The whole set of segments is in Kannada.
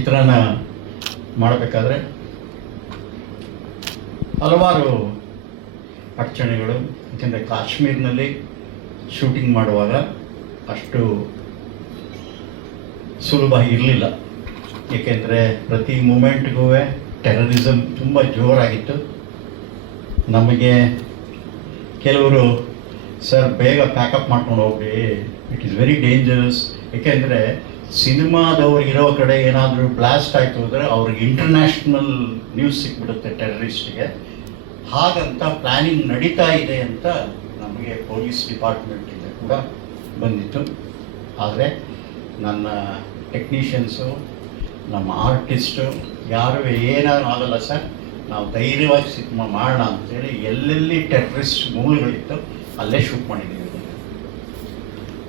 ಚಿತ್ರನ ಮಾಡಬೇಕಾದ್ರೆ ಹಲವಾರು ಅಡಚಣೆಗಳು. ಯಾಕೆಂದರೆ ಕಾಶ್ಮೀರ್ನಲ್ಲಿ ಶೂಟಿಂಗ್ ಮಾಡುವಾಗ ಅಷ್ಟು ಸುಲಭ ಇರಲಿಲ್ಲ. ಏಕೆಂದರೆ ಪ್ರತಿ ಮೂಮೆಂಟ್ಗೂ ಟೆರರಿಸಮ್ ತುಂಬ ಜೋರಾಗಿತ್ತು. ನಮಗೆ ಕೆಲವರು, ಸರ್, ಬೇಗ ಪ್ಯಾಕಪ್ ಮಾಡ್ಕೊಂಡು ಹೋಗ್ರಿ. ಇಟ್ ಈಸ್ ವೆರಿ ಡೇಂಜರಸ್ ಏಕೆಂದರೆ ಸಿನಿಮಾದವ್ರು ಇರೋ ಕಡೆ ಏನಾದರೂ ಬ್ಲಾಸ್ಟ್ ಆಯಿತು ಅಂದರೆ ಅವ್ರಿಗೆ ಇಂಟರ್ನ್ಯಾಷನಲ್ ನ್ಯೂಸ್ ಸಿಕ್ಬಿಡುತ್ತೆ ಟೆರರಿಸ್ಟ್ಗೆ ಹಾಗಂತ ಪ್ಲ್ಯಾನಿಂಗ್ ನಡೀತಾ ಇದೆ ಅಂತ ನಮಗೆ ಪೊಲೀಸ್ ಡಿಪಾರ್ಟ್ಮೆಂಟಿಂದ ಕೂಡ ಬಂದಿತ್ತು. ಆದರೆ ನನ್ನ ಟೆಕ್ನಿಷಿಯನ್ಸು ನಮ್ಮ ಆರ್ಟಿಸ್ಟು ಯಾರು ಏನಾದ್ರು ಆಗಲ್ಲ ಸರ್, ನಾವು ಧೈರ್ಯವಾಗಿ ಸಿನಿಮಾ ಮಾಡೋಣ ಅಂತೇಳಿ ಎಲ್ಲೆಲ್ಲಿ ಟೆರರಿಸ್ಟ್ ಮೂಲಗಳಿತ್ತು ಅಲ್ಲೇ ಶೂಟ್ ಮಾಡಿದ್ದೀವಿ.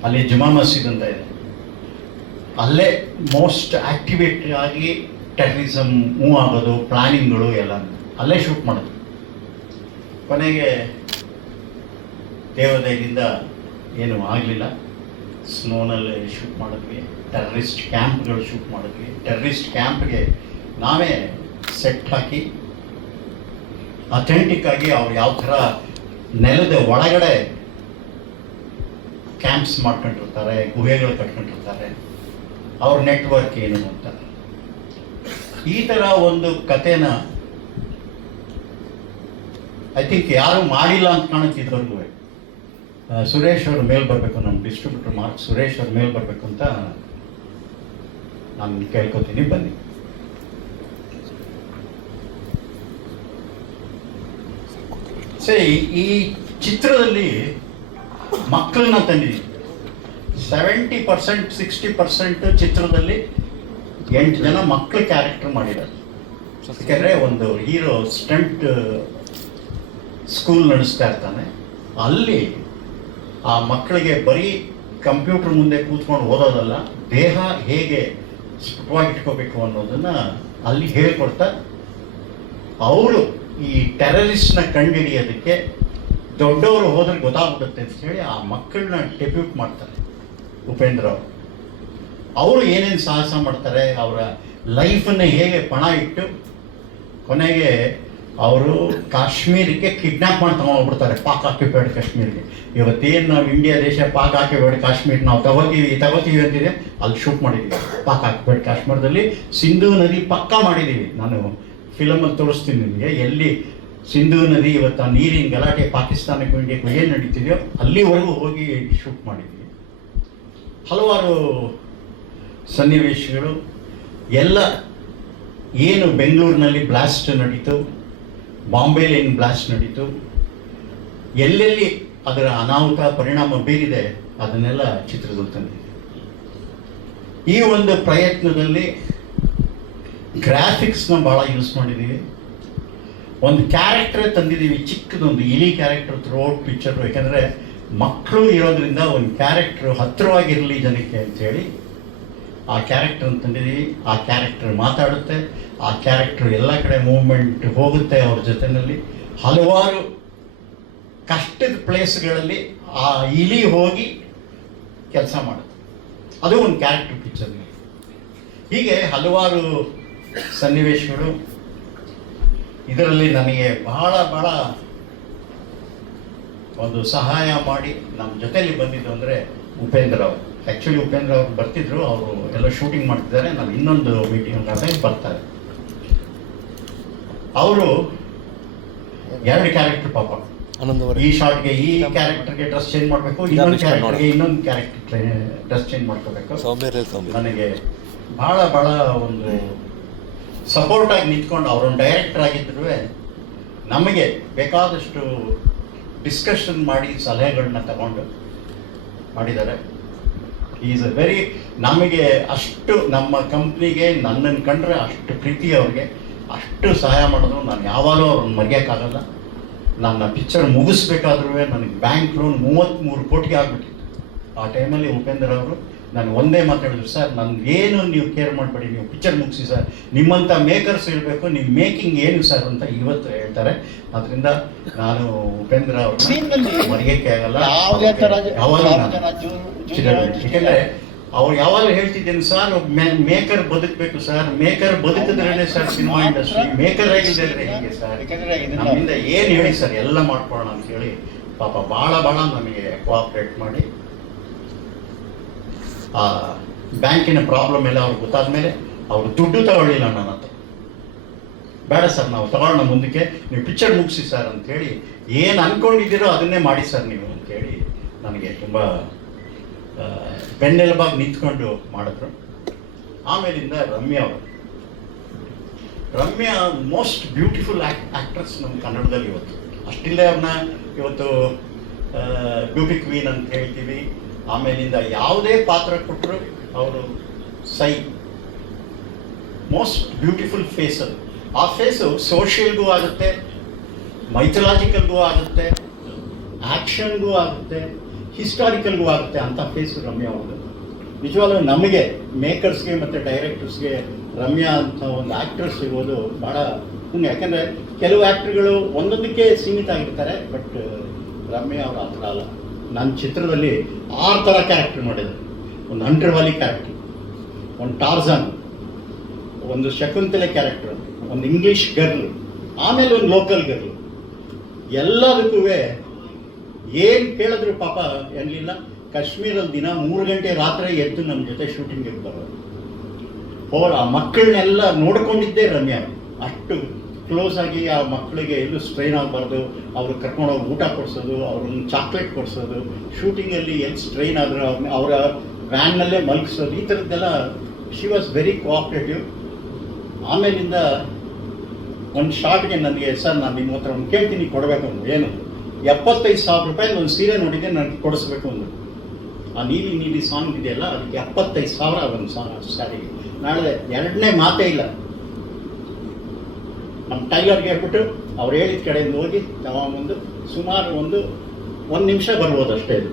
ಅಲ್ಲಿ ಜುಮಾ ಮಸೀದ್ ಅಂತ ಇದೆ. ಅಲ್ಲೇ ಮೋಸ್ಟ್ ಆಕ್ಟಿವೇಟ್ ಆಗಿ ಟೆರರಿಸಮ್ ಮೂವ್ ಆಗೋದು, ಪ್ಲಾನಿಂಗ್ಗಳು ಎಲ್ಲ. ಅಲ್ಲೇ ಶೂಟ್ ಮಾಡೋದು. ಕೊನೆಗೆ ದೇವದಯದಿಂದ ಏನು ಆಗಲಿಲ್ಲ. ಸ್ನೋನಲ್ಲಿ ಶೂಟ್ ಮಾಡಿದ್ವಿ. ಟೆರರಿಸ್ಟ್ ಕ್ಯಾಂಪ್ಗಳು ಶೂಟ್ ಮಾಡಿದ್ವಿ. ಟೆರರಿಸ್ಟ್ ಕ್ಯಾಂಪ್ಗೆ ನಾವೇ ಸೆಟ್ ಹಾಕಿ ಅಥೆಂಟಿಕ್ ಆಗಿ ಅವ್ರು ಯಾವ ಥರ ನೆಲದ ಒಳಗಡೆ ಕ್ಯಾಂಪ್ಸ್ ಮಾಡ್ಕೊಂಡಿರ್ತಾರೆ, ಗುಹೆಗಳು ಕಟ್ಕೊಂಡಿರ್ತಾರೆ ಅವ್ರ ನೆಟ್ವರ್ಕ್ ಏನು ಅಂತ. ಈ ಥರ ಒಂದು ಕತೆನ ಐ ಥಿಂಕ್ ಯಾರು ಮಾಡಿಲ್ಲ ಅಂತ ಕಾಣುತ್ತಿದ್ರು ಸುರೇಶ್ ಅವ್ರ ಮೇಲ್ ಬರಬೇಕು, ನಮ್ಮ ಡಿಸ್ಟ್ರಿಬ್ಯೂಟರ್ ಮಾರ್ಕ್ ಸುರೇಶ್ ಅವ್ರ ಮೇಲ್ ಬರಬೇಕು ಅಂತ ನಾನು ಕೇಳ್ಕೊತೀನಿ, ಬನ್ನಿ. ಸರಿ ಈ ಚಿತ್ರದಲ್ಲಿ ಮಕ್ಕಳನ್ನ ತಂದಿದ್ದೀವಿ ಸೆವೆಂಟಿ ಪರ್ಸೆಂಟ್ ಸಿಕ್ಸ್ಟಿ ಪರ್ಸೆಂಟ್ ಚಿತ್ರದಲ್ಲಿ ಎಂಟು ಜನ ಮಕ್ಕಳ ಕ್ಯಾರೆಕ್ಟರ್ ಮಾಡಿದ್ದಾರೆ. ಯಾಕಂದರೆ ಒಂದು ಹೀರೋ ಸ್ಟಂಟ್ ಸ್ಕೂಲ್ ನಡೆಸ್ತಾ ಇರ್ತಾನೆ. ಅಲ್ಲಿ ಆ ಮಕ್ಕಳಿಗೆ ಬರೀ ಕಂಪ್ಯೂಟರ್ ಮುಂದೆ ಕೂತ್ಕೊಂಡು ಓದೋದಲ್ಲ, ದೇಹ ಹೇಗೆ ಸ್ಫುಟವಾಗಿ ಇಟ್ಕೋಬೇಕು ಅನ್ನೋದನ್ನ ಅಲ್ಲಿ ಹೇಳ್ಕೊಡ್ತಾ, ಅವರು ಈ ಟೆರರಿಸ್ಟ್ನ ಕಂಡುಹಿಡಿಯೋದಕ್ಕೆ ದೊಡ್ಡವರು ಹೋದ್ರೆ ಗೊತ್ತಾಗುತ್ತೆ ಅಂತ ಹೇಳಿ ಆ ಮಕ್ಕಳನ್ನ ಡೆಬ್ಯೂಟ್ ಮಾಡ್ತಾರೆ. ಉಪೇಂದ್ರ ಅವರು. ಏನೇನು ಸಾಹಸ ಮಾಡ್ತಾರೆ, ಅವರ ಲೈಫನ್ನು ಹೇಗೆ ಪಣ ಇಟ್ಟು ಕೊನೆಗೆ ಅವರು ಕಾಶ್ಮೀರಕ್ಕೆ ಕಿಡ್ನಾಪ್ ಮಾಡಿ ತಗೊಂಡ್ಬಿಡ್ತಾರೆ, ಪಾಕ್ ಆಕ್ಯುಪೈಡ್ ಕಾಶ್ಮೀರಿಗೆ. ಇವತ್ತೇನು ನಾವು ಇಂಡಿಯಾ ದೇಶ ಪಾಕ್ ಆಕ್ಯುಪೈಡ್ ಕಾಶ್ಮೀರ್ ನಾವು ತಗೋತೀವಿ ತಗೋತೀವಿ ಅಂತಿದೆ, ಅಲ್ಲಿ ಶೂಟ್ ಮಾಡಿದ್ದೀವಿ ಪಾಕ್ ಆಕ್ಯುಪೈಡ್ ಕಾಶ್ಮೀರದಲ್ಲಿ ಸಿಂಧೂ ನದಿ ಪಕ್ಕ ಮಾಡಿದ್ದೀವಿ ನಾನು ಫಿಲಮಲ್ಲಿ ತೋರಿಸ್ತೀನಿ ನಿಮಗೆ, ಎಲ್ಲಿ ಸಿಂಧೂ ನದಿ ಇವತ್ತು ನೀರಿನ ಗಲಾಟೆ ಪಾಕಿಸ್ತಾನಕ್ಕೆ ಇಂಡಿಯಾಕ್ಕೂ ಏನು ನಡೀತಿದೆಯೋ ಅಲ್ಲಿವರೆಗೂ ಹೋಗಿ ಶೂಟ್ ಮಾಡಿದ್ದೀವಿ ಹಲವಾರು ಸನ್ನಿವೇಶಗಳು. ಎಲ್ಲ ಏನು ಬೆಂಗಳೂರಿನಲ್ಲಿ ಬ್ಲಾಸ್ಟ್ ನಡೀತು ಬಾಂಬೆಲಿ ಏನು ಬ್ಲಾಸ್ಟ್ ನಡೀತು, ಎಲ್ಲೆಲ್ಲಿ ಅದರ ಅನಾಹುತ ಪರಿಣಾಮ ಬೀರಿದೆ ಅದನ್ನೆಲ್ಲ ಚಿತ್ರದಲ್ಲಿ ತಂದಿದೆ. ಈ ಒಂದು ಪ್ರಯತ್ನದಲ್ಲಿ ಗ್ರಾಫಿಕ್ಸ್ನ ಭಾಳ ಯೂಸ್ ಮಾಡಿದ್ದೀವಿ ಒಂದು ಕ್ಯಾರೆಕ್ಟ್ರೇ ತಂದಿದ್ದೀವಿ ಚಿಕ್ಕದೊಂದು, ಇಲಿ ಕ್ಯಾರೆಕ್ಟರ್ ಥ್ರೂಔಟ್ ಪಿಕ್ಚರ್ ಯಾಕಂದರೆ ಮಕ್ಕಳು ಇರೋದ್ರಿಂದ ಒಂದು ಕ್ಯಾರೆಕ್ಟರ್ ಹತ್ತಿರವಾಗಿರಲಿ ಜನಕ್ಕೆ ಅಂಥೇಳಿ ಆ ಕ್ಯಾರೆಕ್ಟರ್ ತಂದಿದ್ದೀವಿ. ಆ ಕ್ಯಾರೆಕ್ಟರ್ ಮಾತಾಡುತ್ತೆ. ಆ ಕ್ಯಾರೆಕ್ಟರ್ ಎಲ್ಲ ಕಡೆ ಮೂವ್ಮೆಂಟ್ ಹೋಗುತ್ತೆ ಅವ್ರ ಜೊತೆಯಲ್ಲಿ ಹಲವಾರು ಕಷ್ಟದ ಪ್ಲೇಸ್ಗಳಲ್ಲಿ ಆ ಇಲಿ ಹೋಗಿ ಕೆಲಸ ಮಾಡುತ್ತೆ. ಅದು ಒಂದು ಕ್ಯಾರೆಕ್ಟರ್ ಪಿಕ್ಚರ್ ಹೀಗೆ ಹಲವಾರು ಸನ್ನಿವೇಶಗಳು. ಇದರಲ್ಲಿ ನನಗೆ ಬಹಳ ಬಹಳ ಒಂದು ಸಹಾಯ ಮಾಡಿ ನಮ್ಮ ಜೊತೆಯಲ್ಲಿ ಬಂದಿದ್ದು ಅಂದರೆ ಉಪೇಂದ್ರ ಅವರು. ಆ್ಯಕ್ಚುಲಿ ಉಪೇಂದ್ರ ಅವರು ಬರ್ತಿದ್ರು ಅವರು ಎಲ್ಲ ಶೂಟಿಂಗ್ ಮಾಡ್ತಿದ್ದಾರೆ. ನಾವು ಇನ್ನೊಂದು ಮೀಟಿಂಗ್ ಆದಾಗ ಬರ್ತಾರೆ. ಅವರು ಎರಡು ಕ್ಯಾರೆಕ್ಟರ್ ಪಾಪ. ಈ ಶಾರ್ಟ್ಗೆ ಈ ಕ್ಯಾರೆಕ್ಟರ್ಗೆ ಡ್ರೆಸ್ ಚೇಂಜ್ ಮಾಡಬೇಕು ಇನ್ನೊಂದು ಕ್ಯಾರೆಕ್ಟರ್ಗೆ ಇನ್ನೊಂದು ಕ್ಯಾರೆಕ್ಟರ್ ಡ್ರೆಸ್ ಚೇಂಜ್ ಮಾಡ್ಕೋಬೇಕು. ನನಗೆ ಭಾಳ ಭಾಳ ಒಂದು ಸಪೋರ್ಟ್ ಆಗಿ ನಿಂತ್ಕೊಂಡು ಅವರೊಂದು ಡೈರೆಕ್ಟರ್ ಆಗಿದ್ರು ನಮಗೆ ಬೇಕಾದಷ್ಟು ಡಿಸ್ಕಷನ್ ಮಾಡಿ ಸಲಹೆಗಳನ್ನ ತಗೊಂಡು ಮಾಡಿದ್ದಾರೆ. ಈಸ್ ಅ ವೆರಿ ನಮಗೆ ಅಷ್ಟು ನಮ್ಮ ಕಂಪ್ನಿಗೆ ನನ್ನನ್ನು ಕಂಡ್ರೆ ಅಷ್ಟು ಪ್ರೀತಿ ಅವ್ರಿಗೆ. ಅಷ್ಟು ಸಹಾಯ ಮಾಡಿದ್ರು. ನಾನು ಯಾವಾಗಲೂ ಅವ್ರನ್ನ ಮರೆಯೋಕ್ಕಾಗಲ್ಲ. ನನ್ನ ಪಿಕ್ಚರ್ ಮುಗಿಸ್ಬೇಕಾದ್ರೂ ನನಗೆ ಬ್ಯಾಂಕ್ ಲೋನ್ ಮೂವತ್ತ್ಮೂರು ಕೋಟಿಗೆ ಆಗ್ಬಿಟ್ಟಿತ್ತು. ಆ ಟೈಮಲ್ಲಿ ಉಪೇಂದ್ರ ಅವರು ನಾನು ಒಂದೇ ಮಾತಾಡಿದ್ರು ಸರ್ ನನಗೇನು ಏನು ನೀವು ಕೇರ್ ಮಾಡಬೇಡಿ ನೀವು ಪಿಕ್ಚರ್ ಮುಗಿಸಿ ಸರ್. ನಿಮ್ಮಂಥ ಮೇಕರ್ಸ್ ಇರಬೇಕು ನಿಮ್ಮ ಮೇಕಿಂಗ್ ಏನು ಸರ್ ಅಂತ ಇವತ್ತು ಹೇಳ್ತಾರೆ. ಅದರಿಂದ ನಾನು ಉಪೇಂದ್ರ ಅವ್ರನ್ನ ಮರೆಯೋಕ್ಕೆ ಆಗಲ್ಲ. ಯಾಕೆಂದರೆ ಅವ್ರು ಯಾವಾಗ ಹೇಳ್ತಿದ್ದೇನೆ ಸರ್ ಮೇಕರ್ ಬದುಕಬೇಕು ಸರ್. ಮೇಕರ್ ಬದುಕಿದ್ರೇನೆ ಸರ್ ಸಿನಿಮಾ ಇಂಡಸ್ಟ್ರಿ ಮೇಕರ್ ಆಗಿದ್ದರೆ ಹೇಗೆ ಸರ್? ನಮ್ಮಿಂದ ಏನು ಹೇಳಿ ಸರ್ ಎಲ್ಲ ಮಾಡ್ಕೊಳ್ಳೋಣ ಅಂತ ಹೇಳಿ ಪಾಪ ಭಾಳ ಭಾಳ ನಮಗೆ ಕೋಆಪ್ರೇಟ್ ಮಾಡಿ ಆ, ಬ್ಯಾಂಕಿನ ಪ್ರಾಬ್ಲಮ್ ಎಲ್ಲ ಅವ್ರಿಗೆ ಗೊತ್ತಾದ ಮೇಲೆ ಅವರು ದುಡ್ಡು ತಗೊಳ್ಳಿಲ್ಲ ನನ್ನ ಹತ್ರ. ಬೇಡ ಸರ್, ನಾವು ತಗೊಳ್ಳೋಣ ಮುಂದಕ್ಕೆ. ನೀವು ಪಿಕ್ಚರ್ ಮುಗಿಸಿ ಸರ್ ಅಂತೇಳಿ ಏನು ಅಂದ್ಕೊಂಡಿದ್ದೀರೋ ಅದನ್ನೇ ಮಾಡಿ ಸರ್ ನೀವು ಅಂತೇಳಿ ನನಗೆ ತುಂಬ ಬೆನ್ನೆಲುಬಾಗಿ ನಿಂತ್ಕೊಂಡು ಮಾಡಿದ್ರು. ಆಮೇಲಿಂದ ರಮ್ಯಾ ಅವರು. ರಮ್ಯಾ ಮೋಸ್ಟ್ ಬ್ಯೂಟಿಫುಲ್ ಆಕ್ಟ್ರೆಸ್ ನಮ್ಮ ಕನ್ನಡದಲ್ಲಿ ಇವತ್ತು. ಅಷ್ಟಿಲ್ಲೇ ಅವ್ರನ್ನ ಇವತ್ತು ಬ್ಯೂಟಿ ಕ್ವೀನ್ ಅಂತ ಹೇಳ್ತೀವಿ. ಆಮೇಲಿಂದ ಯಾವುದೇ ಪಾತ್ರ ಕೊಟ್ಟರು ಅವರು ಸೈ. ಮೋಸ್ಟ್ ಬ್ಯೂಟಿಫುಲ್ ಫೇಸ್ ಅದು. ಆ ಫೇಸು ಸೋಷಿಯಲ್ಗೂ ಆಗುತ್ತೆ ಮೈಥಲಾಜಿಕಲ್ಗೂ ಆಗುತ್ತೆ ಆ್ಯಕ್ಷನ್ಗೂ ಆಗುತ್ತೆ ಹಿಸ್ಟಾರಿಕಲ್ಗೂ ಆಗುತ್ತೆ ಅಂತ ಫೇಸು ರಮ್ಯಾ ಅವರು ನಿಜವಾಗ್ಲೂ ನಮಗೆ ಮೇಕರ್ಸ್ಗೆ ಮತ್ತು ಡೈರೆಕ್ಟರ್ಸ್ಗೆ ರಮ್ಯಾ ಅಂತ ಒಂದು ಆ್ಯಕ್ಟರ್ಸ್ ಸಿಗೋದು ಭಾಳ ಯಾಕೆಂದರೆ ಕೆಲವು ಆ್ಯಕ್ಟ್ರುಗಳು ಒಂದೊಂದಕ್ಕೆ ಸೀಮಿತ ಆಗಿರ್ತಾರೆ ಬಟ್ ರಮ್ಯಾ ಅವರು ಆ ಥರ ಅಲ್ಲ. ನನ್ನ ಚಿತ್ರದಲ್ಲಿ ಆರು ಥರ ಕ್ಯಾರೆಕ್ಟರ್ ಮಾಡಿದೆ ಒಂದು ಅಂಟರ್ವಾಲಿ ಕ್ಯಾರೆಕ್ಟರ್ ಒಂದು ಟಾರ್ಜನ್ ಒಂದು ಶಕುಂತಲೆ ಕ್ಯಾರೆಕ್ಟರ್ ಒಂದು ಇಂಗ್ಲೀಷ್ ಗರ್ಲ್ ಆಮೇಲೆ ಒಂದು ಲೋಕಲ್ ಗರ್ಲ್ ಎಲ್ಲದಕ್ಕೂ ಏನು ಕೇಳಿದ್ರು ಪಾಪ ಎನ್ನಲಿಲ್ಲ ಕಾಶ್ಮೀರಲ್ಲಿ ದಿನ ಮೂರು ಗಂಟೆ ರಾತ್ರಿ ಎದ್ದು ನಮ್ಮ ಜೊತೆ ಶೂಟಿಂಗ್ ಇರ್ತಾರೆ ಹೋಳ ಆ ಮಕ್ಕಳನ್ನೆಲ್ಲ ನೋಡ್ಕೊಂಡಿದ್ದೇ ರಮ್ಯಾ. ಅಷ್ಟು ಕ್ಲೋಸ್ ಆಗಿ ಆ ಮಕ್ಕಳಿಗೆ ಎಲ್ಲೂ ಸ್ಟ್ರೈನ್ ಆಗಬಾರ್ದು. ಕರ್ಕೊಂಡು ಹೋಗಿ ಊಟ ಕೊಡಿಸೋದು ಅವ್ರನ್ನ ಚಾಕ್ಲೇಟ್ ಕೊಡಿಸೋದು ಶೂಟಿಂಗಲ್ಲಿ ಎಲ್ಲಿ ಸ್ಟ್ರೈನ್ ಆದರೂ ಅವ್ರನ್ನ ಅವರ ವ್ಯಾನ್ನಲ್ಲೇ ಮಲಗಿಸೋದು, ಈ ಥರದ್ದೆಲ್ಲ ಶಿ ವಾಸ್ ವೆರಿ ಕೋಆಪ್ರೇಟಿವ್ ಆಮೇಲಿಂದ ಒಂದು ಶಾರ್ಟ್ಗೆ ನನಗೆ, ಸರ್, ನಾನು ನಿಮ್ಮ ಹತ್ರ ಒಂದು ಕೇಳ್ತೀನಿ, ಕೊಡಬೇಕು ಅಂದ್ರು ಏನು? ಎಪ್ಪತ್ತೈದು ಸಾವಿರ ರೂಪಾಯಿ ಒಂದು ಸೀರೆ ನೋಡಿದ್ದೆ ನನಗೆ ಕೊಡಿಸ್ಬೇಕು ಅಂದರು ಆ ನೀಲಿ ನೀಲಿ ಸಾಂಗ್ ಇದೆಯಲ್ಲ, ಅದಕ್ಕೆ ಎಪ್ಪತ್ತೈದು ಸಾವಿರ ಒಂದು ಸಾಂಗ್ ಸ್ಯಾರಿಗೆ. ನಾಳೆ ಎರಡನೇ ಮಾತೇ ಇಲ್ಲ. ನಮ್ಮ ಟೈಲರ್ಗೆ ಹೇಳ್ಬಿಟ್ಟು ಅವ್ರು ಹೇಳಿದ ಕಡೆಯಿಂದ ಹೋಗಿ ತಗೊಂಬಂದು ಸುಮಾರು ಒಂದು ಒಂದು ನಿಮಿಷ ಬರ್ಬೋದು ಅಷ್ಟೇ. ಇದು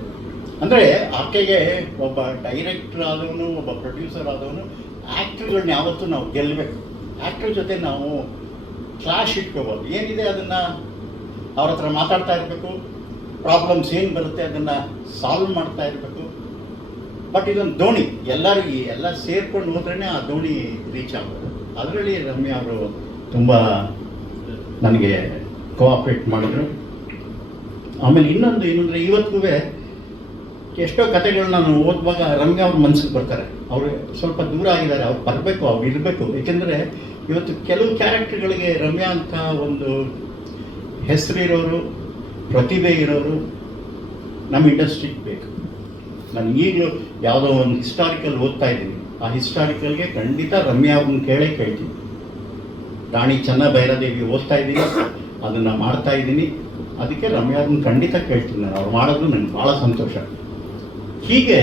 ಅಂದರೆ ಆಕೆಗೆ ಒಬ್ಬ ಡೈರೆಕ್ಟರ್ ಆದವನು, ಒಬ್ಬ ಪ್ರೊಡ್ಯೂಸರ್ ಆದವನು ಆ್ಯಕ್ಟ್ರ್ಗಳನ್ನ ಯಾವತ್ತೂ ನಾವು ಗೆಲ್ಲಬೇಕು ಆ್ಯಕ್ಟ್ರ್ ಜೊತೆ ನಾವು ಕ್ಲಾಶ್ ಇಟ್ಕೋಬೋದು. ಏನಿದೆ ಅದನ್ನು ಅವ್ರ ಹತ್ರ ಮಾತಾಡ್ತಾ ಇರಬೇಕು ಪ್ರಾಬ್ಲಮ್ಸ್ ಏನು ಬರುತ್ತೆ ಅದನ್ನು ಸಾಲ್ವ್ ಮಾಡ್ತಾ ಇರಬೇಕು. ಬಟ್ ಇದೊಂದು ದೋಣಿ. ಎಲ್ಲರೂ ಈ ಎಲ್ಲ ಸೇರ್ಕೊಂಡು ಹೋದ್ರೇ ಆ ದೋಣಿ ರೀಚ್ ಆಗೋದು ಅದರಲ್ಲಿ ರಮ್ಯ ಅವರು ತುಂಬ ನನಗೆ ಕೋಆಪ್ರೇಟ್ ಮಾಡಿದ್ರು. ಆಮೇಲೆ ಇನ್ನೊಂದು ಏನಂದರೆ ಇವತ್ತಿಗೂ ಎಷ್ಟೋ ಕತೆಗಳನ್ನ ನಾನು ಓದುವಾಗ ರಮ್ಯಾ ಅವ್ರ ಮನಸ್ಸಿಗೆ ಬರ್ತಾರೆ. ಅವರು ಸ್ವಲ್ಪ ದೂರ ಆಗಿದ್ದಾರೆ, ಅವ್ರು ಬರಬೇಕು, ಅವ್ರು ಇರಬೇಕು. ಏಕೆಂದರೆ ಇವತ್ತು ಕೆಲವು ಕ್ಯಾರೆಕ್ಟರ್ಗಳಿಗೆ ರಮ್ಯಾ ಅಂತ ಒಂದು ಹೆಸರಿರೋರು, ಪ್ರತಿಭೆ ಇರೋರು ನಮ್ಮ ಇಂಡಸ್ಟ್ರಿಗೆ ಬೇಕು. ನಾನು ಈಗಲೂ ಯಾವುದೋ ಒಂದು ಹಿಸ್ಟಾರಿಕಲ್ ಓದ್ತಾ ಇದ್ದೀನಿ. ಆ ಹಿಸ್ಟಾರಿಕಲ್ಗೆ ಖಂಡಿತ ರಮ್ಯಾ ಅವ್ರನ್ನ ಕೇಳೇ ಕೇಳ್ತೀನಿ. ರಾಣಿ ಚೆನ್ನ ಭೈರದೇವಿ ಓದ್ತಾ ಇದ್ದೀನಿ, ಅದನ್ನು ಮಾಡ್ತಾ ಇದ್ದೀನಿ. ಅದಕ್ಕೆ ರಮ್ಯಾ ಅದನ್ನ ಖಂಡಿತ ಕೇಳ್ತೀನಿ ನಾನು. ಅವ್ರು ಮಾಡೋದು ನನಗೆ ಭಾಳ ಸಂತೋಷ. ಹೀಗೆ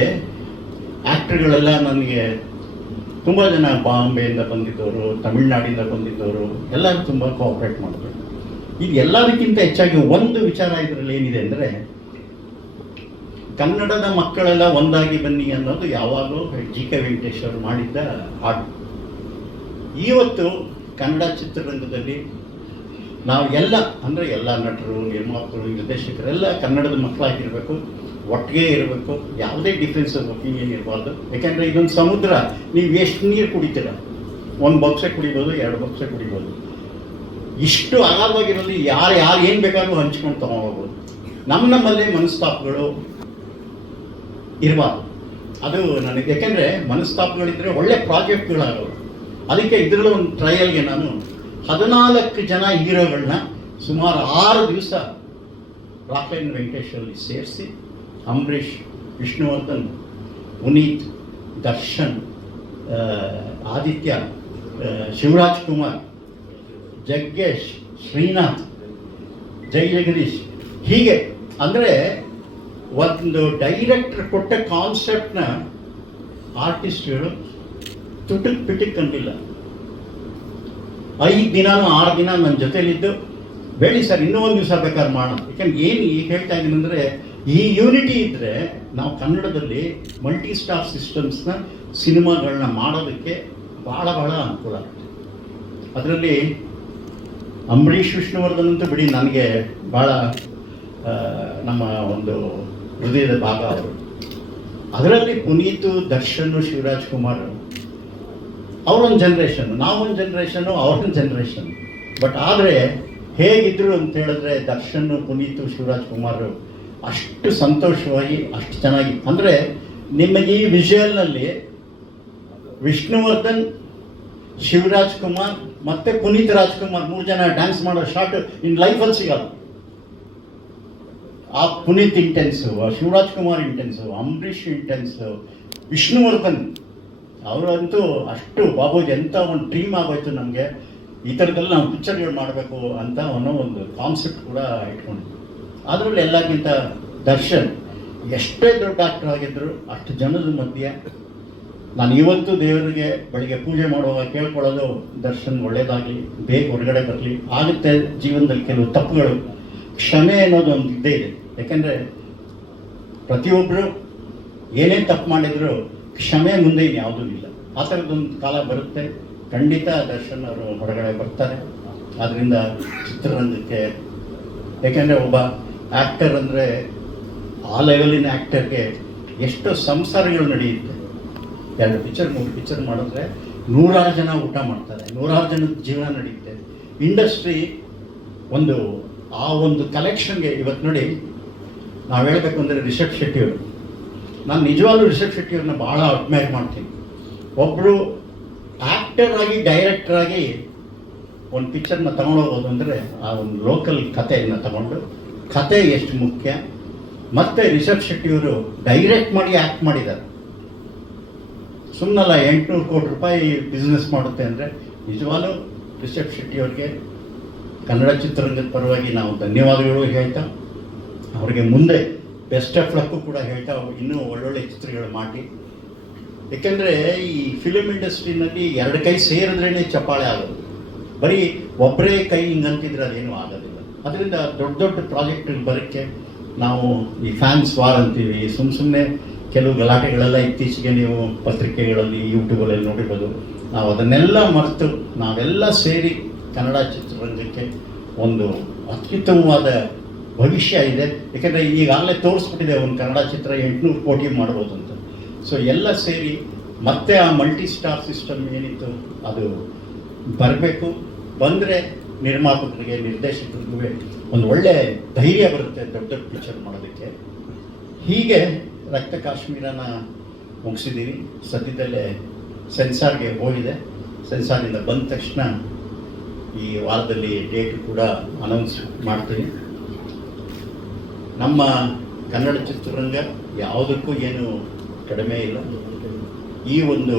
ಆ್ಯಕ್ಟ್ರುಗಳೆಲ್ಲ ನನಗೆ ತುಂಬ ಜನ ಬಾಂಬೆಯಿಂದ ಬಂದಿದ್ದವರು, ತಮಿಳ್ನಾಡಿಂದ ಬಂದಿದ್ದವರು, ಎಲ್ಲರೂ ತುಂಬ ಕೋಆಪ್ರೇಟ್ ಮಾಡಿದ್ರು. ಇದು ಎಲ್ಲದಕ್ಕಿಂತ ಹೆಚ್ಚಾಗಿ ಒಂದು ವಿಚಾರ ಇದರಲ್ಲಿ ಏನಿದೆ ಅಂದರೆ, ಕನ್ನಡದ ಮಕ್ಕಳೆಲ್ಲ ಒಂದಾಗಿ ಬನ್ನಿ ಅನ್ನೋದು ಯಾವಾಗಲೂ ಜಿ ಕೆ ವೆಂಕಟೇಶ್ ಅವರು ಮಾಡಿದ್ದ ಹಾಡು. ಇವತ್ತು ಕನ್ನಡ ಚಿತ್ರರಂಗದಲ್ಲಿ ನಾವು ಎಲ್ಲ, ಅಂದರೆ ಎಲ್ಲ ನಟರು, ನಿರ್ಮಾಪಕರು, ನಿರ್ದೇಶಕರೆಲ್ಲ ಕನ್ನಡದ ಮಕ್ಕಳಾಗಿರಬೇಕು, ಒಟ್ಟಿಗೆ ಇರಬೇಕು, ಯಾವುದೇ ಡಿಫ್ರೆನ್ಸ್ ಆಫ್ ಒಪಿನಿಯನ್ ಇರಬಾರ್ದು. ಯಾಕೆಂದರೆ ಇದೊಂದು ಸಮುದ್ರ, ನೀವು ಎಷ್ಟು ನೀರು ಕುಡಿತೀರ? ಒಂದು ಬಕ್ಸೆ ಕುಡಿಬೋದು, ಎರಡು ಬಕ್ಸೆ ಕುಡಿಬೋದು. ಇಷ್ಟು ಆಗಾಗಿರೋದು ಯಾರು ಯಾರು ಏನು ಬೇಕಾದರೂ ಹಂಚ್ಕೊಂಡು ತೊಗೊಂಡೋಗ್ಬೋದು. ನಮ್ಮ ನಮ್ಮಲ್ಲೇ ಮನಸ್ತಾಪಗಳು ಇರಬಾರ್ದು. ಅದು ನನಗೆ, ಯಾಕೆಂದರೆ ಮನಸ್ತಾಪಗಳಿದ್ದರೆ ಒಳ್ಳೆ ಪ್ರಾಜೆಕ್ಟ್ಗಳಾಗವು ಅದಕ್ಕೆ ಇದರಲ್ಲೂ ಒಂದು ಟ್ರಯಲ್ಗೆ ನಾನು ಹದಿನಾಲ್ಕು ಜನ ಹೀರೋಗಳನ್ನ ಸುಮಾರು ಆರು ದಿವಸ ರಾಕ್ಲೈನ್ ವೆಂಕಟೇಶ್ವರಲ್ಲಿ ಸೇರಿಸಿ ಅಂಬರೀಷ್, ವಿಷ್ಣುವರ್ಧನ್, ಪುನೀತ್, ದರ್ಶನ್ ಆದಿತ್ಯ ಶಿವರಾಜ್ ಕುಮಾರ್, ಜಗ್ಗೇಶ್, ಶ್ರೀನಾಥ್ ಜೈ ಜಗದೀಶ್ ಹೀಗೆ ಅಂದರೆ ಒಂದು ಡೈರೆಕ್ಟರ್ ಕೊಟ್ಟ ಕಾನ್ಸೆಪ್ಟನ್ನ ಆರ್ಟಿಸ್ಟ್ಗಳು ತುಟಕ್ ಪಿಟಿಕ್ ಕಂಡಿಲ್ಲ ಐದು ದಿನಾನು ಆರು ದಿನ ನನ್ನ ಜೊತೆಲಿದ್ದು, ಬೇಡಿ ಸರ್, ಇನ್ನೂ ಒಂದು ದಿವಸ ಬೇಕಾದ್ರೆ ಮಾಡೋಣ. ಯಾಕಂದ್ರೆ ಏನು ಈಗ ಹೇಳ್ತಾ ಇದ್ದೀನಿ ಅಂದರೆ, ಈ ಯೂನಿಟಿ ಇದ್ದರೆ ನಾವು ಕನ್ನಡದಲ್ಲಿ ಮಲ್ಟಿ ಸ್ಟಾರ್ ಸಿಸ್ಟಮ್ಸ್ನ ಸಿನಿಮಾಗಳನ್ನ ಮಾಡೋದಕ್ಕೆ ಭಾಳ ಭಾಳ ಅನುಕೂಲ ಆಗುತ್ತೆ. ಅದರಲ್ಲಿ ಅಂಬರೀಷ್ ವಿಷ್ಣುವರ್ಧನ್ ಅಂತೂ ಬಿಡಿ ನನಗೆ ಭಾಳ ನಮ್ಮ ಒಂದು ಹೃದಯದ ಭಾಗ ಅವರು. ಅದರಲ್ಲಿ ಪುನೀತು, ದರ್ಶನ್, ಶಿವರಾಜ್ ಕುಮಾರ್ ಅವರೊಂದು ಜನ್ರೇಷನ್ ನಾವೊಂದು ಜನ್ರೇಷನು ಅವ್ರೊಂದು ಜನ್ರೇಷನ್ ಬಟ್ ಆದರೆ ಹೇಗಿದ್ರು ಅಂತ ಹೇಳಿದ್ರೆ ದರ್ಶನ್, ಪುನೀತ್, ಶಿವರಾಜ್ ಕುಮಾರ್ ಅಷ್ಟು ಸಂತೋಷವಾಗಿ, ಅಷ್ಟು ಚೆನ್ನಾಗಿ. ಅಂದರೆ ನಿಮಗೆ ಈ ವಿಷಯಲ್ನಲ್ಲಿ ವಿಷ್ಣುವರ್ಧನ್, ಶಿವರಾಜ್ ಕುಮಾರ್ ಮತ್ತೆ ಪುನೀತ್ ರಾಜ್ಕುಮಾರ್ ಮೂರು ಜನ ಡ್ಯಾನ್ಸ್ ಮಾಡೋ ಶಾರ್ಟ್ ಇನ್ ಲೈಫಲ್ಲಿ ಸಿಗಲ್ಲ ಆ ಪುನೀತ್ ಇಂಟೆನ್ಸು ಶಿವರಾಜ್ ಕುಮಾರ್ ಇಂಟೆನ್ಸು ಅಂಬರೀಷ್ ಇಂಟೆನ್ಸು ವಿಷ್ಣುವರ್ಧನ್. ಅವರಂತೂ ಅಷ್ಟು ಬಾಬೂಜಿ ಎಂಥ ಒಂದು ಡ್ರೀಮ್ ಆಗೋಯ್ತು ನಮಗೆ, ಈ ಥರದ್ದೆಲ್ಲ ನಾವು ಪಿಕ್ಚರ್ಗಳು ಮಾಡಬೇಕು ಅಂತ ಅನ್ನೋ ಒಂದು ಕಾನ್ಸೆಪ್ಟ್ ಕೂಡ ಇಟ್ಕೊಂಡಿದ್ವಿ. ಅದರಲ್ಲಿ ಎಲ್ಲಕ್ಕಿಂತ ದರ್ಶನ್, ಎಷ್ಟೇ ದೊಡ್ಡ ಆಕ್ಟರ್ ಆಗಿದ್ರು ಅಷ್ಟು ಜನದ ಮಧ್ಯೆ ನಾನು ಇವತ್ತು ದೇವರಿಗೆ ಬೆಳಿಗ್ಗೆ ಪೂಜೆ ಮಾಡುವಾಗ ಕೇಳ್ಕೊಳ್ಳೋದು ದರ್ಶನ್ ಒಳ್ಳೇದಾಗಲಿ, ಬೇಗ ಹೊರಗಡೆ ಬರಲಿ, ಆಗುತ್ತೆ ಜೀವನದಲ್ಲಿ ಕೆಲವು ತಪ್ಪುಗಳು, ಕ್ಷಮೆ ಅನ್ನೋದು ಒಂದು ಇದ್ದೇ ಇದೆ. ಯಾಕೆಂದರೆ ಪ್ರತಿಯೊಬ್ಬರು ಏನೇನು ತಪ್ಪು ಮಾಡಿದ್ರು ಕ್ಷಮೆ ಮುಂದೆ ಇನ್ಯಾವುದೂ ಇಲ್ಲ. ಆ ಥರದ್ದೊಂದು ಕಾಲ ಬರುತ್ತೆ. ಖಂಡಿತ ದರ್ಶನ್ ಅವರು ಹೊರಗಡೆ ಬರ್ತಾರೆ. ಆದ್ದರಿಂದ ಚಿತ್ರರಂಗಕ್ಕೆ ಏಕೆಂದರೆ ಒಬ್ಬ ಆ್ಯಕ್ಟರ್ ಅಂದರೆ ಆ ಲೆವೆಲಿನ ಆ್ಯಕ್ಟರ್ಗೆ ಎಷ್ಟು ಸಂಸಾರಗಳು ನಡೆಯುತ್ತೆ. ಎರಡು ಪಿಕ್ಚರ್ ಮೂರು ಪಿಕ್ಚರ್ ಮಾಡಿದ್ರೆ ನೂರಾರು ಜನ ಊಟ ಮಾಡ್ತಾರೆ. ನೂರಾರು ಜನದ ಜೀವನ ನಡೆಯುತ್ತೆ. ಇಂಡಸ್ಟ್ರಿ ಒಂದು, ಆ ಒಂದು ಕಲೆಕ್ಷನ್ಗೆ ಇವತ್ತು ನೋಡಿ, ನಾವು ಹೇಳಬೇಕು ಅಂದರೆ ರಿಷಬ್ ಶೆಟ್ಟಿಯವರು ನಾನು ನಿಜವಾಗ್ಲೂ ರಿಷಬ್ ಶೆಟ್ಟಿಯವ್ರನ್ನ ಭಾಳ ಅಡ್ಮೈರ್ ಮಾಡ್ತೀನಿ. ಒಬ್ಬರು ಆ್ಯಕ್ಟರ್ ಆಗಿ ಡೈರೆಕ್ಟರ್ ಆಗಿ ಒಂದು ಪಿಕ್ಚರ್ನ ತಗೊಂಡೋಗೋದು ಅಂದರೆ ಆ ಒಂದು ಲೋಕಲ್ ಕಥೆಯನ್ನು ತಗೊಂಡು ಕತೆ ಎಷ್ಟು ಮುಖ್ಯ? ಮತ್ತು ರಿಷಬ್ ಶೆಟ್ಟಿಯವರು ಡೈರೆಕ್ಟ್ ಮಾಡಿ ಆ್ಯಕ್ಟ್ ಮಾಡಿದ್ದಾರೆ. ಸುಮ್ಮನಲ್ಲ ಎಂಟುನೂರು ಕೋಟಿ ರೂಪಾಯಿ ಬಿಸ್ನೆಸ್ ಮಾಡುತ್ತೆ ಅಂದರೆ ನಿಜವಾಗ್ಲೂ ರಿಷಬ್ ಶೆಟ್ಟಿಯವ್ರಿಗೆ ಕನ್ನಡ ಚಿತ್ರರಂಗದ ಪರವಾಗಿ ನಾವು ಧನ್ಯವಾದಗಳು ಹೇಳ್ತಾ, ಅವರಿಗೆ ಮುಂದೆ ಬೆಸ್ಟ್ ಆಫ್ ಲಕ್ಕು ಕೂಡ ಹೇಳ್ತಾ ಇನ್ನೂ ಒಳ್ಳೊಳ್ಳೆ ಚಿತ್ರಗಳು ಮಾಡಿ. ಏಕೆಂದರೆ ಈ ಫಿಲಿಮ್ ಇಂಡಸ್ಟ್ರಿನಲ್ಲಿ ಎರಡು ಕೈ ಸೇರಿದ್ರೇ ಚಪ್ಪಾಳೆ ಆಗೋದು. ಬರೀ ಒಬ್ಬರೇ ಕೈ ಹಿಂಗಂತಿದ್ರೆ ಅದೇನು ಆಗೋದಿಲ್ಲ. ಅದರಿಂದ ದೊಡ್ಡ ದೊಡ್ಡ ಪ್ರಾಜೆಕ್ಟ್ ಬರೋಕ್ಕೆ ನಾವು ಈ ಫ್ಯಾನ್ಸ್ ವಾರ್ ಅಂತೀವಿ. ಸುಮ್ಮ ಸುಮ್ಮನೆ ಕೆಲವು ಗಲಾಟೆಗಳೆಲ್ಲ ಇತ್ತೀಚೆಗೆ ನೀವು ಪತ್ರಿಕೆಗಳಲ್ಲಿ ಯೂಟ್ಯೂಬಲ್ಲಿ ನೋಡಿರ್ಬೋದು. ನಾವು ಅದನ್ನೆಲ್ಲ ಮರೆತು ನಾವೆಲ್ಲ ಸೇರಿ ಕನ್ನಡ ಚಿತ್ರರಂಗಕ್ಕೆ ಒಂದು ಅತ್ಯುತ್ತಮವಾದ ಭವಿಷ್ಯ ಇದೆ. ಯಾಕೆಂದರೆ ಈಗಾಗಲೇ ತೋರಿಸ್ಬಿಟ್ಟಿದೆ ಒಂದು ಕನ್ನಡ ಚಿತ್ರ ಎಂಟುನೂರು ಕೋಟಿ ಮಾಡ್ಬೋದು ಅಂತ. ಸೊ ಎಲ್ಲ ಸೇರಿ ಮತ್ತೆ ಆ ಮಲ್ಟಿ ಸ್ಟಾರ್ ಸಿಸ್ಟಮ್ ಏನಿತ್ತು, ಅದು ಬರಬೇಕು. ಬಂದರೆ ನಿರ್ಮಾಪಕರಿಗೆ, ನಿರ್ದೇಶಕರಿಗೂ ಒಂದು ಒಳ್ಳೆ ಧೈರ್ಯ ಬರುತ್ತೆ ದೊಡ್ಡ ದೊಡ್ಡ ಪಿಕ್ಚರ್ ಮಾಡೋದಕ್ಕೆ. ಹೀಗೆ ರಕ್ತ ಕಾಶ್ಮೀರನ ಮುಗಿಸಿದ್ದೀವಿ. ಸದ್ಯದಲ್ಲೇ ಸೆನ್ಸಾರ್ಗೆ ಹೋಗಿದೆ. ಸೆನ್ಸಾರ್ನಿಂದ ಬಂದ ತಕ್ಷಣ ಈ ವಾರದಲ್ಲಿ ಡೇಟ್ ಕೂಡ ಅನೌನ್ಸ್ ಮಾಡ್ತೀನಿ. ನಮ್ಮ ಕನ್ನಡ ಚಿತ್ರರಂಗ ಯಾವುದಕ್ಕೂ ಏನು ಕಡಿಮೆ ಇಲ್ಲ. ಈ ಒಂದು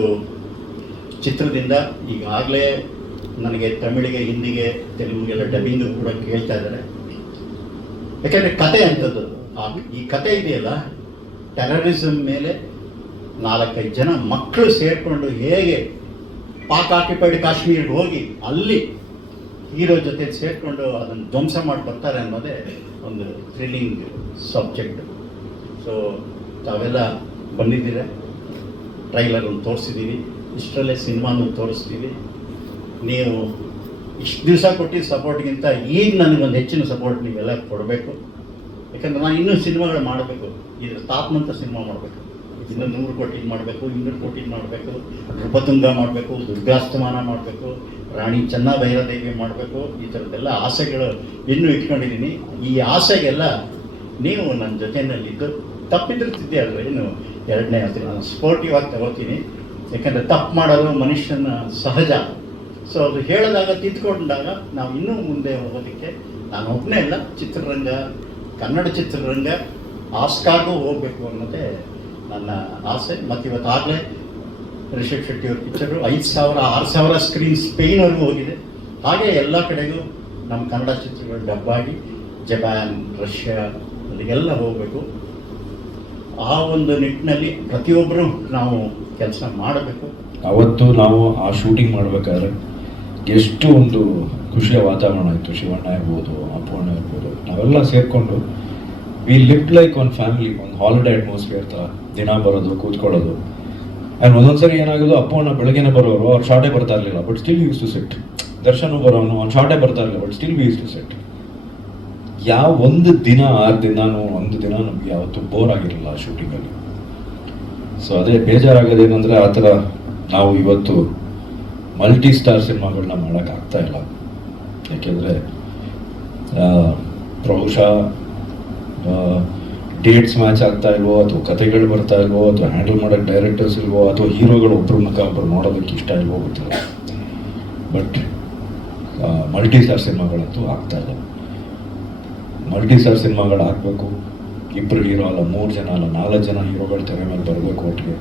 ಚಿತ್ರದಿಂದ ಈಗಾಗಲೇ ನನಗೆ ತಮಿಳಿಗೆ, ಹಿಂದಿಗೆ, ತೆಲುಗುಗೆಲ್ಲ ಡಬ್ಬಿಂಗು ಕೂಡ ಕೇಳ್ತಾ ಇದ್ದಾರೆ. ಯಾಕೆಂದರೆ ಕತೆ ಅಂಥದ್ದು ಈ ಕತೆ ಇದೆಯಲ್ಲ ಟೆರರಿಸಮ್ ಮೇಲೆ ನಾಲ್ಕೈದು ಜನ ಮಕ್ಕಳು ಸೇರಿಕೊಂಡು ಹೇಗೆ ಪಾಕ್ ಆಕ್ಯುಪೈಡ್ ಕಾಶ್ಮೀರಿಗೆ ಹೋಗಿ ಅಲ್ಲಿ ಹೀರೋ ಜೊತೆ ಸೇರಿಕೊಂಡು ಅದನ್ನು ಧ್ವಂಸ ಮಾಡಿ ಬರ್ತಾರೆ ಅನ್ನೋದೇ ಒಂದು ಥ್ರಿಲ್ಲಿಂಗ್ ಸಬ್ಜೆಕ್ಟ್ ಸೊ ತಾವೆಲ್ಲ ಬಂದಿದ್ದೀರ? ಟ್ರೈಲರ್ ಒಂದು ತೋರಿಸಿದ್ದೀವಿ ಇಷ್ಟರಲ್ಲೇ ಸಿನಿಮಾನು ತೋರಿಸ್ತೀವಿ ನೀವು ಇಷ್ಟು ದಿವಸ ಕೊಟ್ಟಿದ್ದ ಸಪೋರ್ಟ್ಗಿಂತ ಈಗ ನನಗೊಂದು ಹೆಚ್ಚಿನ ಸಪೋರ್ಟ್ ನೀವೆಲ್ಲ ಕೊಡಬೇಕು. ಯಾಕಂದ್ರೆ ನಾನು ಇನ್ನೂ ಸಿನಿಮಾಗಳು ಮಾಡಬೇಕು. ಇದ್ರ ತಾಪಮಂತ ಸಿನಿಮಾ ಮಾಡಬೇಕು. ಇನ್ನು ನೂರು ಕೋಟಿ ಮಾಡಬೇಕು, ಇನ್ನೂರು ಕೋಟಿಗೆ ಮಾಡಬೇಕು ನೃಪತುಂಗ ಮಾಡಬೇಕು, ದುರ್ಗಾಸ್ತಮಾನ ಮಾಡಬೇಕು. ರಾಣಿ ಚೆನ್ನಭೈರದೇವಿ ಮಾಡಬೇಕು, ಈ ಥರದ್ದೆಲ್ಲ ಆಸೆಗಳು ಇನ್ನೂ ಇಟ್ಕೊಂಡಿದ್ದೀನಿ. ಈ ಆಸೆಗೆಲ್ಲ ನೀವು ನನ್ನ ಜೊತೆಯಲ್ಲಿದ್ದು ತಪ್ಪಿದ್ದಿರ್ತಿದ್ದೆ ಅಲ್ವ ಏನು ಎರಡನೇ ಹೇಳ್ತೀನಿ ನಾನು ಸ್ಪೋರ್ಟಿವ್ ಆಗಿ ತಗೋತೀನಿ. ಯಾಕಂದರೆ ತಪ್ಪು ಮಾಡೋದು ಮನುಷ್ಯನ ಸಹಜ. ಸೊ ಅದು ಹೇಳಿದಾಗ ತಿದ್ಕೊಂಡಾಗ ನಾವು ಇನ್ನೂ ಮುಂದೆ ಹೋಗೋದಕ್ಕೆ ನಾನು ಒಬ್ಬನೇ ಇಲ್ಲ ಚಿತ್ರರಂಗ, ಕನ್ನಡ ಚಿತ್ರರಂಗ ಆಸ್ಕಾರ್ಗೂ ಹೋಗಬೇಕು ಅನ್ನೋದೇ ನನ್ನ ಆಸೆ. ಮತ್ತು ಇವತ್ತಾಗಲೇ ರಿಷಬ್ ಶೆಟ್ಟಿ ಅವ್ರ ಪಿಕ್ಚರು ಐದು ಸಾವಿರ, ಆರು ಸಾವಿರ ಸ್ಕ್ರೀನ್ ಸ್ಪೇನ್ವರೆಗೂ ಹೋಗಿದೆ. ಹಾಗೆ ಎಲ್ಲ ಕಡೆಗೂ ನಮ್ಮ ಕನ್ನಡ ಚಿತ್ರಗಳು ಡಬ್ಬಾಗಿ, ಜಪಾನ್, ರಷ್ಯಾ ಅಲ್ಲಿಗೆಲ್ಲ ಹೋಗಬೇಕು. ಆ ಒಂದು ನಿಟ್ಟಿನಲ್ಲಿ ಪ್ರತಿಯೊಬ್ಬರು ನಾವು ಕೆಲಸ ಮಾಡಬೇಕು. ಅವತ್ತು ನಾವು ಆ ಶೂಟಿಂಗ್ ಮಾಡಬೇಕಾದ್ರೆ ಎಷ್ಟು ಒಂದು ಖುಷಿಯ ವಾತಾವರಣ ಇತ್ತು. ಶಿವಣ್ಣ ಇರ್ಬೋದು ಅಪ್ಪಣ್ಣ ಇರ್ಬೋದು, ನಾವೆಲ್ಲ ಸೇರಿಕೊಂಡು we live like one family ಒಂದು ಹಾಲಿಡೇ ಅಟ್ಮಾಸ್ಫಿಯರ್ ಥರ ದಿನ ಬರೋದು, ಕೂತ್ಕೊಳ್ಳೋದು. ಆ್ಯಂಡ್ ಒಂದೊಂದ್ಸರಿ ಏನಾಗೋದು ಅಪ್ಪಣ್ಣ ಬೆಳಗ್ಗೆನೇ ಬರೋರು, ಅವ್ರು ಶಾರ್ಟೇ ಬರ್ತಾ ಇರಲಿಲ್ಲ but still use to set Darshan ಬರೋನು ಅವ್ನು ಶಾರ್ಟೇ ಬರ್ತಾ ಇರಲಿಲ್ಲ but still use to set ಯಾವ ಒಂದು ದಿನ, ಆರು ದಿನಾನು, ಒಂದು ದಿನ ನಮ್ಗೆ ಯಾವತ್ತೂ ಬೋರ್ ಆಗಿರಲಿಲ್ಲ ಶೂಟಿಂಗಲ್ಲಿ ಸೊ ಅದೇ ಬೇಜಾರಾಗೋದೇನೆಂದರೆ ಆ ಥರ ನಾವು ಇವತ್ತು ಮಲ್ಟಿ ಸ್ಟಾರ್ ಸಿನಿಮಾಗಳನ್ನ ಮಾಡೋಕ್ಕಾಗ್ತಾ ಇಲ್ಲ. ಯಾಕೆಂದರೆ ಬಹುಶಃ ಡೇಟ್ಸ್ ಮ್ಯಾಚ್ ಆಗ್ತಾ ಇಲ್ವೋ, ಅಥವಾ ಕತೆಗಳು ಬರ್ತಾ ಇಲ್ವೋ, ಅಥವಾ ಹ್ಯಾಂಡಲ್ ಮಾಡೋಕ್ಕೆ ಡೈರೆಕ್ಟರ್ಸ್ ಇಲ್ವೋ, ಅಥವಾ ಹೀರೋಗಳು ಒಬ್ಬರು ಮುಖ ಒಬ್ಬರು ನೋಡೋದಕ್ಕೆ ಇಷ್ಟ ಇಲ್ವೋ ಗೊತ್ತಿಲ್ಲ. ಬಟ್ ಮಲ್ಟಿ ಸ್ಟಾರ್ ಸಿನಿಮಾಗಳಂತೂ ಆಗ್ತಾ ಇಲ್ಲ ಮಲ್ಟಿ ಸ್ಟಾರ್ ಸಿನಿಮಾಗಳು ಆಗಬೇಕು. ಇಬ್ಬರು ಹೀರೋ ಅಲ್ಲ, ಮೂರು ಜನ ಅಲ್ಲ, ನಾಲ್ಕು ಜನ ಹೀರೋಗಳು ತೆರೆ ಮೇಲೆ ಬರಬೇಕು ಒಟ್ಟಿಗೆ.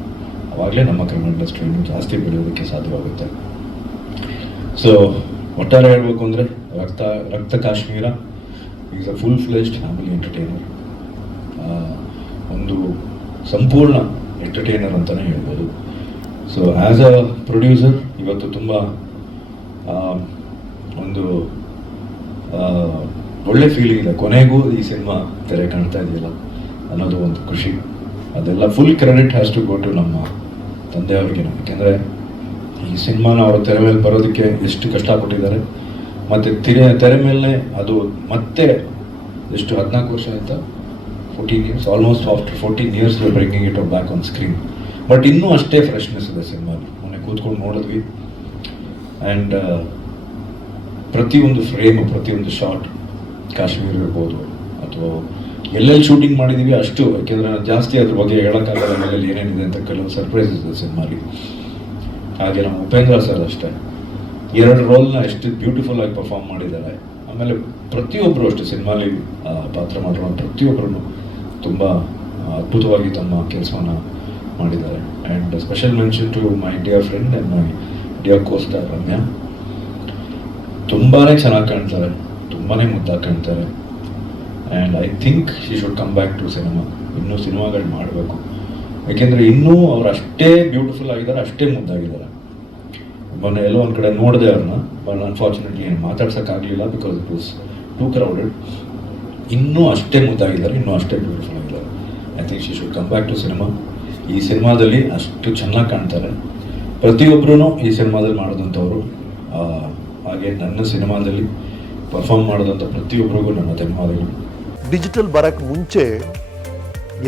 ಆವಾಗಲೇ ನಮ್ಮ ಕನ್ನಡ ಇಂಡಸ್ಟ್ರಿ ಜಾಸ್ತಿ ಬೆಳೆಯೋದಕ್ಕೆ ಸಾಧ್ಯವಾಗುತ್ತೆ. ಸೊ ಒಟ್ಟಾರೆ ಹೇಳಬೇಕು ಅಂದರೆ Rakta Rakta Kashmira is a full fledged family entertainer ಒಂದು ಸಂಪೂರ್ಣ ಎಂಟರ್ಟೈನರ್ ಅಂತಲೇ ಹೇಳ್ಬೋದು. ಸೊ ಆ್ಯಸ್ ಅ ಪ್ರೊಡ್ಯೂಸರ್ ಇವತ್ತು ತುಂಬ ಒಂದು ಒಳ್ಳೆ ಫೀಲಿಂಗ್ ಇದೆ. ಕೊನೆಗೂ ಈ ಸಿನಿಮಾ ತೆರೆ ಕಾಣ್ತಾ ಇದೆಯಲ್ಲ ಅನ್ನೋದು ಒಂದು ಖುಷಿ. ಅದೆಲ್ಲ full credit has to go to ನಮ್ಮ ತಂದೆಯವ್ರಿಗೆ ಯಾಕೆಂದರೆ ಈ ಸಿನಿಮಾನ ಅವರು ತೆರೆ ಮೇಲೆ ಬರೋದಕ್ಕೆ ಎಷ್ಟು ಕಷ್ಟಪಟ್ಟಿದ್ದಾರೆ. ಮತ್ತು ತೆರೆ ತೆರೆ ಮೇಲೆ ಅದು ಮತ್ತೆ ಎಷ್ಟು ಹದಿನಾಲ್ಕು ವರ್ಷ ಆಯಿತಾ? Fourteen years almost after fourteen years breaking it back on screen but ಇನ್ನೂ ಅಷ್ಟೇ ಫ್ರೆಶ್ನೆಸ್ ಇದೆ ಸಿನಿಮಾಲಿ. ಮೊನ್ನೆ ಕೂತ್ಕೊಂಡು ನೋಡಿದ್ವಿ. ಆ್ಯಂಡ್ ಪ್ರತಿಯೊಂದು ಫ್ರೇಮ್ ಪ್ರತಿಯೊಂದು ಶಾಟ್ ಕಾಶ್ಮೀರ್ ಇರ್ಬೋದು ಅಥವಾ ಎಲ್ಲೆಲ್ಲಿ ಶೂಟಿಂಗ್ ಮಾಡಿದ್ದೀವಿ ಅಷ್ಟು, ಯಾಕೆಂದ್ರೆ ಜಾಸ್ತಿ ಅದ್ರ ಬಗ್ಗೆ ಹೇಳೋಕ್ಕಾಗಲ್ಲ ಮನೇಲಿ ಏನೇನಿದೆ ಅಂತ ಕೆಲವು ಸರ್ಪ್ರೈಸ್ ಇದೆ ಸಿನಿಮಾಲಿ. ಹಾಗೆ ನಮ್ಮ ಉಪೇಂದ್ರ ಸರ್ ಅಷ್ಟೇ. ಎರಡು ರೋಲ್ನ ಎಷ್ಟು ಬ್ಯೂಟಿಫುಲ್ ಆಗಿ ಪರ್ಫಾರ್ಮ್ ಮಾಡಿದ್ದಾರೆ. ಆಮೇಲೆ ಪ್ರತಿಯೊಬ್ಬರು ಅಷ್ಟೇ ಸಿನಿಮಾಲಿ ಪಾತ್ರ ಮಾಡಿರೋ ಪ್ರತಿಯೊಬ್ಬರು ತುಂಬ ಅದ್ಭುತವಾಗಿ ತಮ್ಮ ಕೆಲಸವನ್ನು ಮಾಡಿದ್ದಾರೆ. And special mention to my dear friend and my dear costar Ramya. ತುಂಬಾ ಚೆನ್ನಾಗಿ ಕಾಣ್ತಾರೆ. ತುಂಬಾ ಮುದ್ದಾಗಿ ಕಾಣ್ತಾರೆ. And I think she should come back to cinema ಇನ್ನೂ ಸಿನಿಮಾಗಳು ಮಾಡಬೇಕು. ಯಾಕೆಂದರೆ ಇನ್ನೂ ಅವ್ರು ಅಷ್ಟೇ ಬ್ಯೂಟಿಫುಲ್ ಆಗಿದ್ದಾರೆ, ಅಷ್ಟೇ ಮುದ್ದಾಗಿದ್ದಾರೆ. ಮೊನ್ನೆ ಎಲ್ಲೋ ಒಂದು ಕಡೆ ನೋಡಿದೆ ಅವ್ರನ್ನ ಬಟ್ ಅನ್ಫಾರ್ಚುನೇಟ್ಲಿ ಏನು ಮಾತಾಡ್ಸೋಕ್ಕಾಗಲಿಲ್ಲ because it was too crowded ಇನ್ನೂ ಅಷ್ಟೇ ಮುದ್ದಾಗಿದ್ದಾರೆ, ಇನ್ನೂ ಅಷ್ಟೇ ಬ್ಯೂಟಿಫುಲ್ ಆಗಿದ್ದಾರೆ. I think she should come back to cinema ಈ ಸಿನಿಮಾದಲ್ಲಿ ಅಷ್ಟು ಚೆನ್ನಾಗಿ ಕಾಣ್ತಾರೆ. ಪ್ರತಿಯೊಬ್ಬರೂ ಈ ಸಿನಿಮಾದಲ್ಲಿ ಮಾಡಿದಂಥವ್ರು ಹಾಗೆ ನನ್ನ ಸಿನಿಮಾದಲ್ಲಿ ಪರ್ಫಾರ್ಮ್ ಮಾಡಿದಂಥ ಪ್ರತಿಯೊಬ್ಬರಿಗೂ ನನ್ನ ಧನ್ಯವಾದಗಳು. ಡಿಜಿಟಲ್ ಬರೋಕ್ಕೆ ಮುಂಚೆ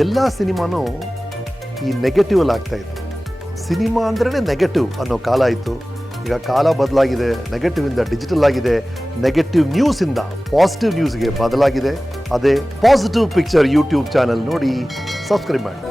ಎಲ್ಲ ಸಿನಿಮಾನೂ ಈ ನೆಗೆಟಿವ್ ಅಲ್ಲಿ ಆಗ್ತಾ ಇತ್ತು. ಸಿನಿಮಾ ಅಂದ್ರೆ ನೆಗೆಟಿವ್ ಅನ್ನೋ ಕಾಲ ಇತ್ತು. ಈಗ ಕಾಲ ಬದಲಾಗಿದೆ ನೆಗೆಟಿವ್ ಇಂದ ಡಿಜಿಟಲ್ ಆಗಿದೆ ನೆಗೆಟಿವ್ ನ್ಯೂಸ್ ಇಂದ ಪಾಸಿಟಿವ್ ನ್ಯೂಸ್ಗೆ ಬದಲಾಗಿದೆ. ಅದೇ ಪಾಸಿಟಿವ್ ಪಿಕ್ಚರ್ ಯೂಟ್ಯೂಬ್ ಚಾನಲ್ ನೋಡಿ ಸಬ್ಸ್ಕ್ರೈಬ್ ಮಾಡಿ.